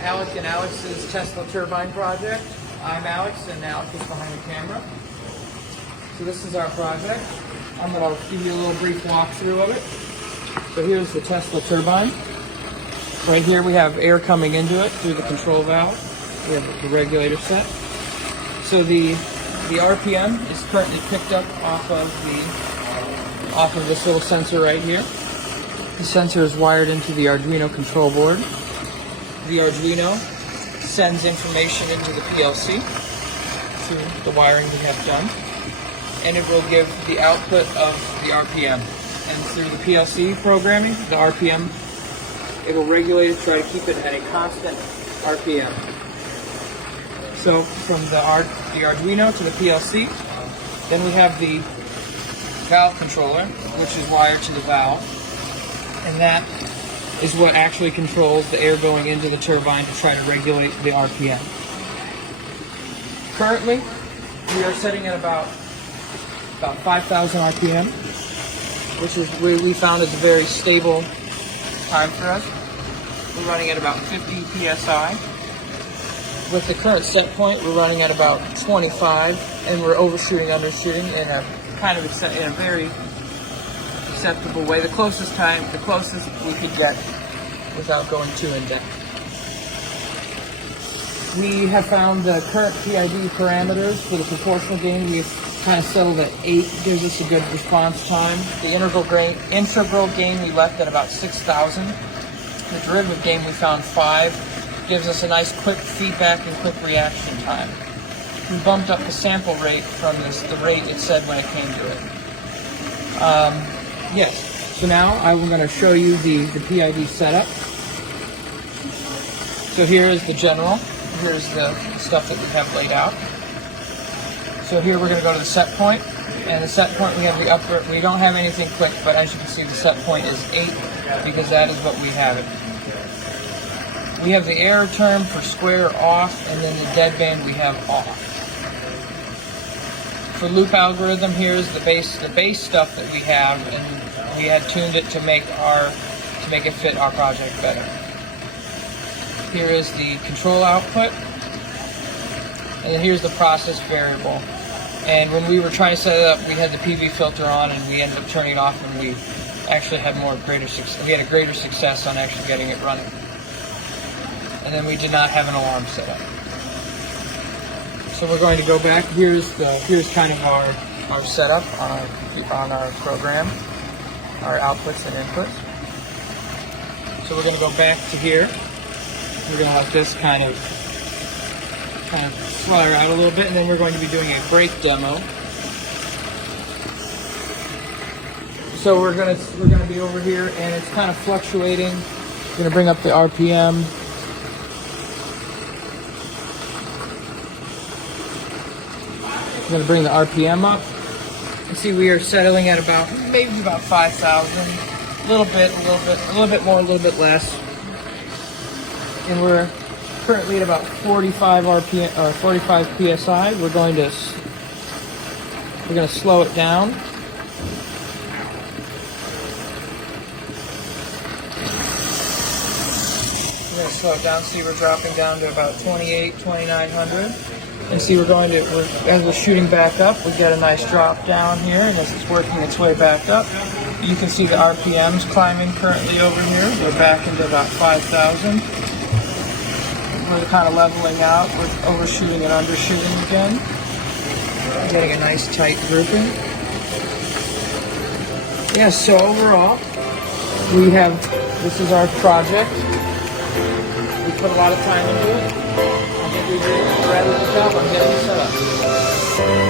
Alec and Alex's Tesla turbine project. I'm Alex and Alec is behind the camera. So this is our project. I'm going to give you a little brief walkthrough of it. So here's the Tesla turbine. Right here we have air coming into it through the control valve. We have the regulator set. So the RPM is currently picked up off of this little sensor right here. The sensor is wired into the Arduino control board. The Arduino sends information into the PLC through the wiring we have done, and it will give the output of the RPM. And through the PLC programming, the RPM, it will regulate it, try to keep it at a constant RPM. So from the Arduino to the PLC, then we have the valve controller, which is wired to the valve, and that is what actually controls the air going into the turbine to try to regulate the RPM. Currently, we are setting at about 5,000 RPM, which is we found is a very stable time for us. We're running at about 50 psi. With the current set point, we're running at about 25, and we're overshooting, undershooting in a very acceptable way. The closest we could get without going too in depth. We have found the current PID parameters for the proportional gain. We've kind of settled at 8, gives us a good response time. The integral gain we left at about 6,000. The derivative gain we found 5, gives us a nice quick feedback and quick reaction time. We bumped up the sample rate from the rate it said when it came to it. Yes, so now I'm going to show you the PID setup. So here is the general. Here's the stuff that we have laid out. So here we're going to go to the set point, and the set point we have the upper. We don't have anything quick, but as you can see, the set point is 8 because that is what we have it. We have the error term for square off, and then the deadband we have off. For loop algorithm, here's the base stuff that we have, and we had tuned it to make it fit our project better. Here is the control output, and then here's the process variable. And when we were trying to set it up, we had the PV filter on, and we ended up turning it off, and we actually had greater success on actually getting it running. And then we did not have an alarm set up. So we're going to go back. Here's kind of our setup on our program, our outputs and inputs. So we're going to go back to here. We're going to have this kind of slide out a little bit, and then we're going to be doing a brake demo. So we're going to be over here, and it's kind of fluctuating. We're going to bring up the RPM. We're going to bring the RPM up. You see we are settling at maybe about 5,000. A little bit more, a little bit less. And we're currently at about 45 RPM or 45 psi. We're going to slow it down. We're going to slow it down. See, we're dropping down to about 2,900. And see, as we're shooting back up, we get a nice drop down here, and as it's working its way back up, you can see the RPMs climbing currently over here. They're back into about 5,000. We're kind of leveling out. We're overshooting and undershooting again. Getting a nice tight grouping. Yeah, so overall, this is our project. We put a lot of time into it. I think we did a rather good job on getting it set up.